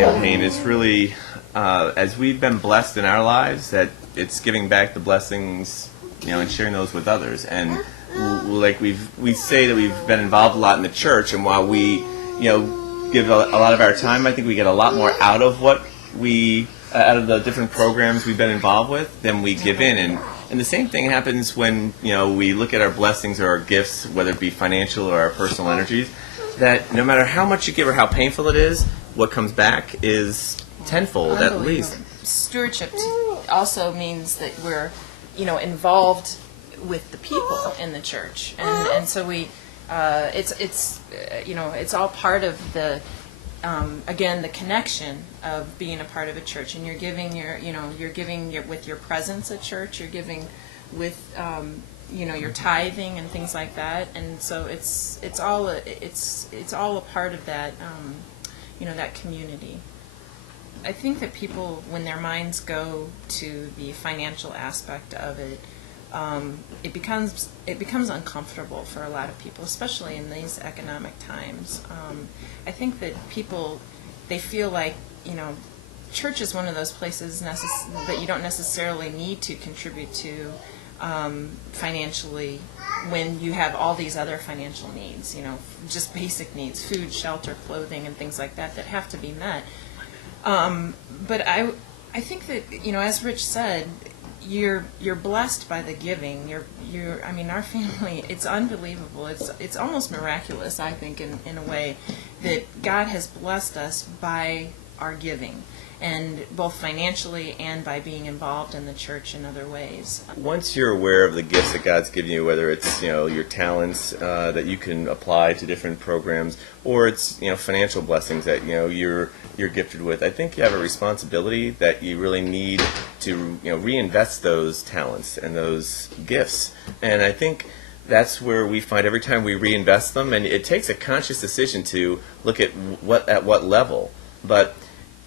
campaign is really, as we've been blessed in our lives, that it's giving back the blessings, and sharing those with others. And like we say that we've been involved a lot in the church, and while we, give a lot of our time, I think we get a lot more out of what we out of the different programs we've been involved with than we give in. And the same thing happens when we look at our blessings or our gifts, whether it be financial or our personal energies, that no matter how much you give or how painful it is, what comes back is tenfold at least. Stewardship also means that we're involved with the people in the church, and so we it's all part of the again, the connection of being a part of a church, and you're giving with your presence at church, you're giving with your tithing and things like that, and so it's all a part of that that community. I think that people, when their minds go to the financial aspect of it, it becomes uncomfortable for a lot of people, especially in these economic times. I think that people, they feel like church is one of those places that you don't necessarily need to contribute to financially when you have all these other financial needs, just basic needs, food, shelter, clothing, and things like that have to be met. But I think that as Rich said, you're blessed by the giving. Our family, it's unbelievable. It's almost miraculous, I think, in a way, that God has blessed us by our giving, and both financially and by being involved in the church in other ways. Once you're aware of the gifts that God's given you, whether it's your talents that you can apply to different programs, or it's financial blessings that you're gifted with, I think you have a responsibility that you really need to reinvest those talents and those gifts. And I think that's where we find every time we reinvest them, and it takes a conscious decision to look at what level. But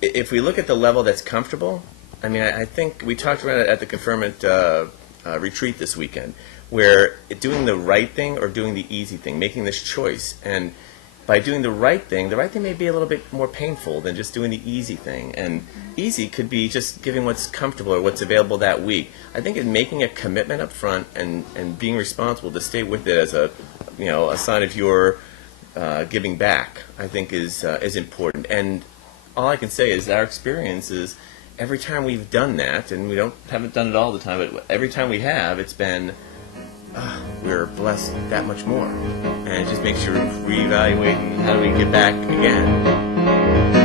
if we look at the level that's comfortable, I think we talked about it at the Confirmant retreat this weekend, where doing the right thing or doing the easy thing, making this choice. And by doing the right thing may be a little bit more painful than just doing the easy thing. And easy could be just giving what's comfortable or what's available that week. I think in making a commitment up front and being responsible to stay with it as a sign of your giving back, I think is important. And all I can say is our experience is every time we've done that, and we haven't done it all the time, but every time we have, it's been we're blessed that much more. And it just makes you reevaluate how do we get back again.